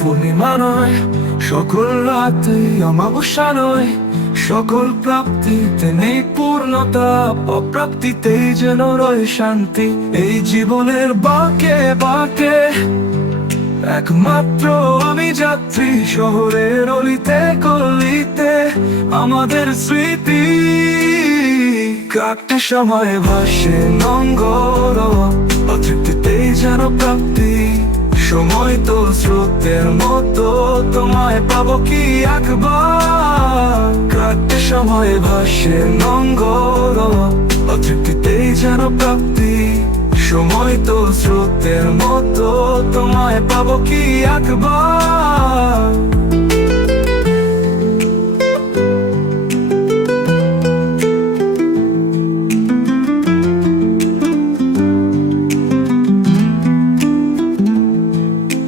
পূর্ণিমা নয়, সকল রাতে অমাবস্যা নয়, সকল প্রাপ্তিতে নেই পূর্ণতা অপ্রাপ্তিতেই যেন রয় শান্তি। এই জীবনের বাকে বাকে একমাত্র আমি যাত্রী, শহরের অলিতে গলিতে আমাদের স্মৃতি। কাটতে সময় ভাসে নঙ্গর, অতৃপ্তিতেই যেন প্রাপ্তি। সময় তো স্রোতের মতো। তোমায় পাবো কি একবার? কাটতে সময় ভাসে নঙ্গর। অতৃপ্তিতেই যেন প্রাপ্তি। সময় তো স্রোতের মতো। তোমায় পাবো কি একবার?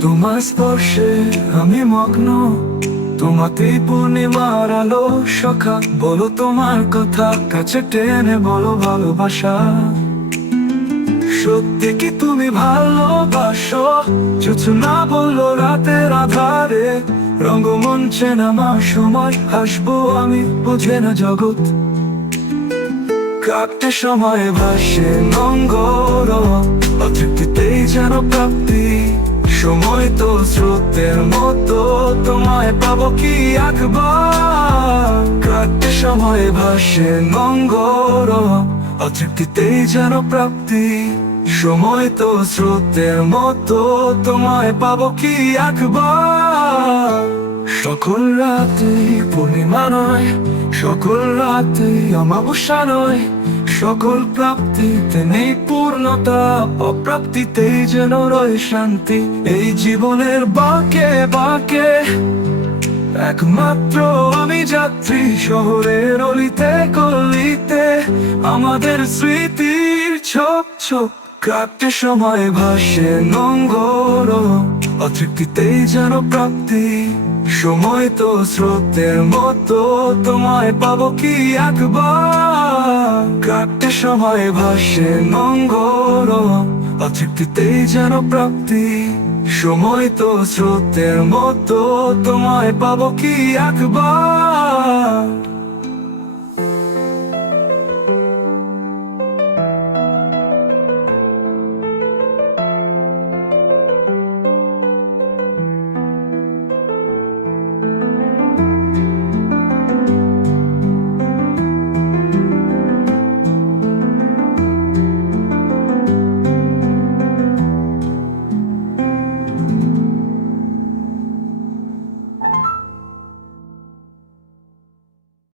তোমার স্পর্শে আমি মগ্ন। তোমাতেই পূর্ণিমার আলো সখা। বলো তোমার কথা, কাছে টেনে বলো ভালোবাসা। সত্যি কি তুমি ভালোবাসো? কিছু না বলল রাতের আধারে। রঙ্গমঞ্চে নামার সময় হাসবো আমি বুঝে না জগৎ। কাটতে সময় ভাসে নঙ্গর অতৃপ্তিতেই যেন প্রাপ্তি। সময় তো স্রোতের মতো। তোমায় পাবো কি একবার কাটতে সময় ভাসে নঙ্গর অতৃপ্তিতেই যেন প্রাপ্তি। সময় তো স্রোতের মতো। তোমায় পাবো কি একবার সকল রাতে পূর্ণিমা নয়, সকল রাতে অমাবস্যা নয়, সকল প্রাপ্তিতে নেই পূর্ণতা অপ্রাপ্তিতেই যেন রয় শান্তি। এই জীবনের বাকে বাকে একমাত্র আমি যাত্রী, শহরের অলিতে গলিতে আমাদের স্মৃতির ছোপ ছোপ কাটতে সময় ভাসে নঙ্গর, অতৃপ্তিতেই যেন প্রাপ্তি। সময় তো স্রোতের মতো, তোমায় পাবো কি একবার? কাটতে সময় ভাসে নঙ্গর অতৃপ্তিতেই যেন প্রাপ্তি। সময় তো স্রোতের মতো, তোমায় পাবো কি একবার?